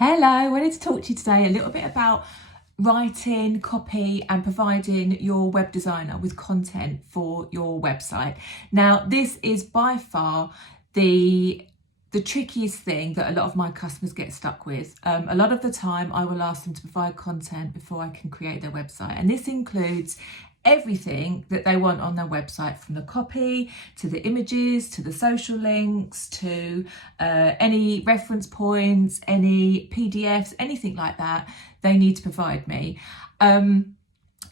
Hello, I wanted to talk to you today a little bit about writing, copy and providing your web designer with content for your website. Now, this is by far the trickiest thing that a lot of my customers get stuck with. A lot of the time I will ask them to provide content before I can create their website, and this includes everything that they want on their website, from the copy to the images to the social links to any reference points, any PDFs, anything like that they need to provide me. And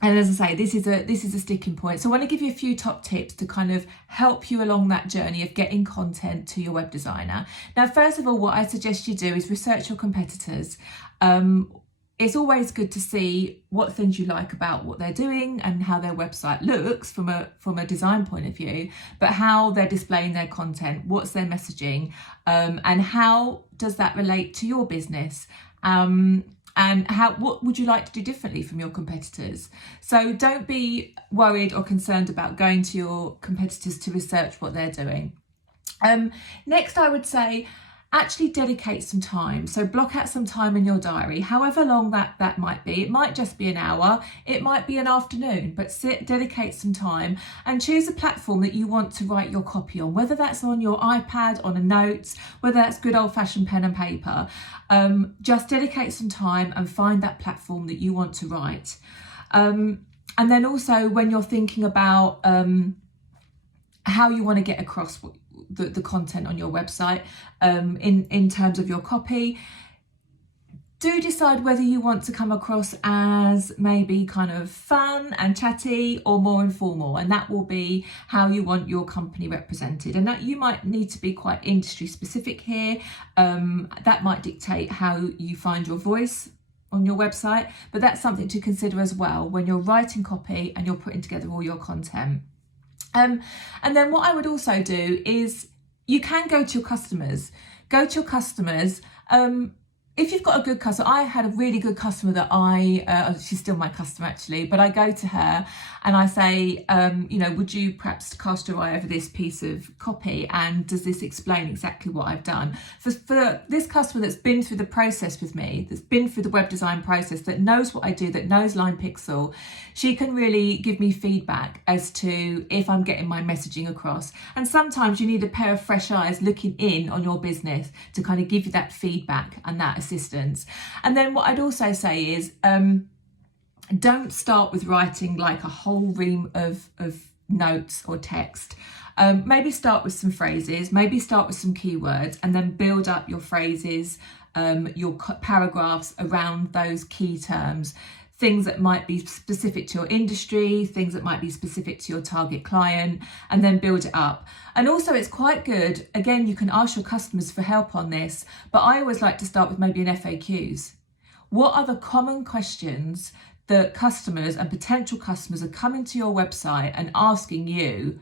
as I say, this is a sticking point. So I want to give you a few top tips to kind of help you along that journey of getting content to your web designer. Now, first of all, what I suggest you do is research your competitors. It's always good to see what things you like about what they're doing and how their website looks from a design point of view, but how they're displaying their content, what's their messaging, and how does that relate to your business? And what would you like to do differently from your competitors? So don't be worried or concerned about going to your competitors to research what they're doing. Next, I would say, actually dedicate some time. So block out some time in your diary, however long that might be. It might just be an hour, it might be an afternoon, but dedicate some time and choose a platform that you want to write your copy on, whether that's on your iPad, on a notes, whether that's good old-fashioned pen and paper. Just dedicate some time and find that platform that you want to write. And then also, when you're thinking about how you want to get across the content on your website, in terms of your copy, do decide whether you want to come across as maybe kind of fun and chatty or more informal, and that will be how you want your company represented. And that you might need to be quite industry specific here. That might dictate how you find your voice on your website, but that's something to consider as well when you're writing copy and you're putting together all your content. And then what I would also do is, you can go to your customers. If you've got a good customer, I had a really good customer that she's still my customer actually, but I go to her and I say, would you perhaps cast your eye over this piece of copy, and does this explain exactly what I've done? For this customer that's been through the process with me, that's been through the web design process, that knows what I do, that knows Line Pixel, she can really give me feedback as to if I'm getting my messaging across. And sometimes you need a pair of fresh eyes looking in on your business to kind of give you that feedback and that assistance. And then what I'd also say is, don't start with writing like a whole ream of notes or text. Maybe start with some phrases, maybe start with some keywords, and then build up your phrases, your paragraphs around those key terms. Things that might be specific to your industry, things that might be specific to your target client, and then build it up. And also, it's quite good, again, you can ask your customers for help on this, but I always like to start with maybe an FAQs. What are the common questions that customers and potential customers are coming to your website and asking you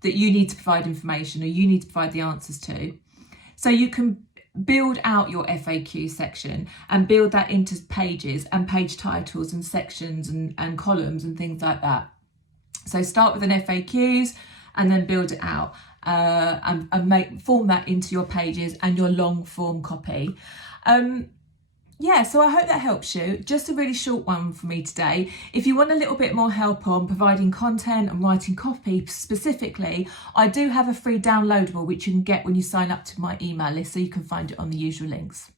that you need to provide information or you need to provide the answers to? So you can build out your FAQ section and build that into pages and page titles and sections and columns and things like that. So start with an FAQs and then build it out, and form that into your pages and your long form copy. So I hope that helps you. Just a really short one for me today. If you want a little bit more help on providing content and writing copy specifically, I do have a free downloadable which you can get when you sign up to my email list, so you can find it on the usual links.